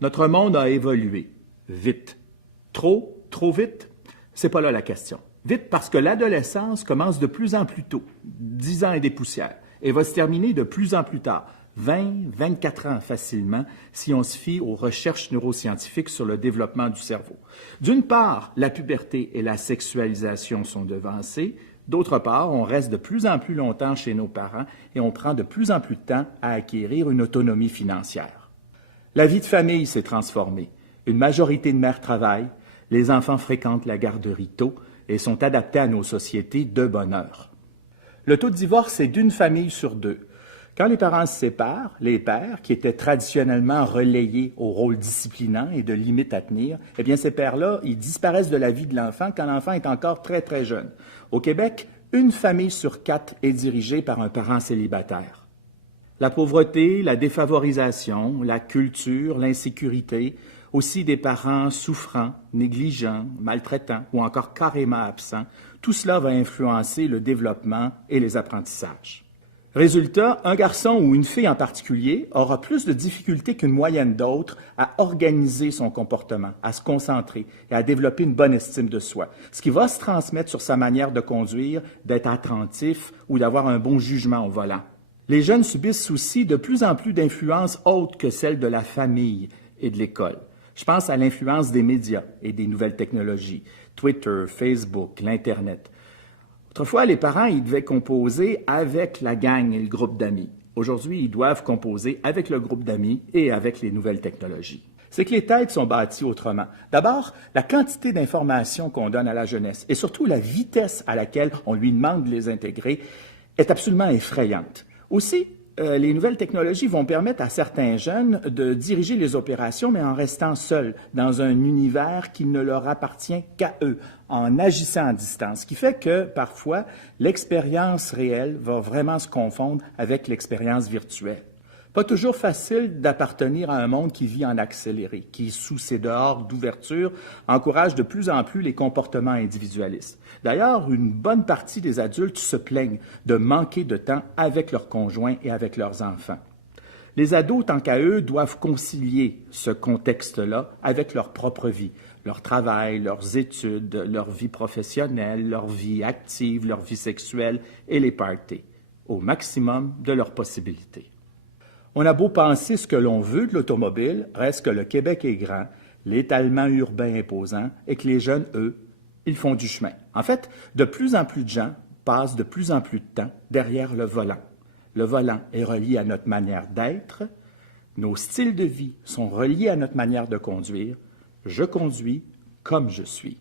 Notre monde a évolué vite. Trop vite? C'est pas là la question. Vite parce que l'adolescence commence de plus en plus tôt, 10 ans et des poussières, et va se terminer de plus en plus tard, 20, 24 ans facilement, si on se fie aux recherches neuroscientifiques sur le développement du cerveau. D'une part, la puberté et la sexualisation sont devancées. D'autre part, on reste de plus en plus longtemps chez nos parents et on prend de plus en plus de temps à acquérir une autonomie financière. La vie de famille s'est transformée. Une majorité de mères travaillent, les enfants fréquentent la garderie tôt et sont adaptés à nos sociétés de bonne heure. Le taux de divorce est d'une famille sur deux. Quand les parents se séparent, les pères, qui étaient traditionnellement relayés au rôle disciplinant et de limites à tenir, eh bien ces pères-là, ils disparaissent de la vie de l'enfant quand l'enfant est encore très jeune. Au Québec, une famille sur 4 est dirigée par un parent célibataire. La pauvreté, la défavorisation, la culture, l'insécurité, aussi des parents souffrants, négligents, maltraitants ou encore carrément absents, tout cela va influencer le développement et les apprentissages. Résultat, un garçon ou une fille en particulier aura plus de difficultés qu'une moyenne d'autres à organiser son comportement, à se concentrer et à développer une bonne estime de soi, ce qui va se transmettre sur sa manière de conduire, d'être attentif ou d'avoir un bon jugement au volant. Les jeunes subissent aussi de plus en plus d'influences autres que celles de la famille et de l'école. Je pense à l'influence des médias et des nouvelles technologies, Twitter, Facebook, l'Internet. Autrefois, les parents, ils devaient composer avec la gang et le groupe d'amis. Aujourd'hui, ils doivent composer avec le groupe d'amis et avec les nouvelles technologies. C'est que les têtes sont bâties autrement. D'abord, la quantité d'informations qu'on donne à la jeunesse et surtout la vitesse à laquelle on lui demande de les intégrer est absolument effrayante. Aussi, les nouvelles technologies vont permettre à certains jeunes de diriger les opérations, mais en restant seuls, dans un univers qui ne leur appartient qu'à eux, en agissant à distance, ce qui fait que, parfois, l'expérience réelle va vraiment se confondre avec l'expérience virtuelle. Pas toujours facile d'appartenir à un monde qui vit en accéléré, qui, sous ses dehors d'ouverture, encourage de plus en plus les comportements individualistes. D'ailleurs, une bonne partie des adultes se plaignent de manquer de temps avec leurs conjoints et avec leurs enfants. Les ados, tant qu'à eux, doivent concilier ce contexte-là avec leur propre vie, leur travail, leurs études, leur vie professionnelle, leur vie active, leur vie sexuelle et les parties, au maximum de leurs possibilités. On a beau penser ce que l'on veut de l'automobile, reste que le Québec est grand, l'étalement urbain imposant et que les jeunes, eux, ils font du chemin. En fait, de plus en plus de gens passent de plus en plus de temps derrière le volant. Le volant est relié à notre manière d'être, nos styles de vie sont reliés à notre manière de conduire. Je conduis comme je suis.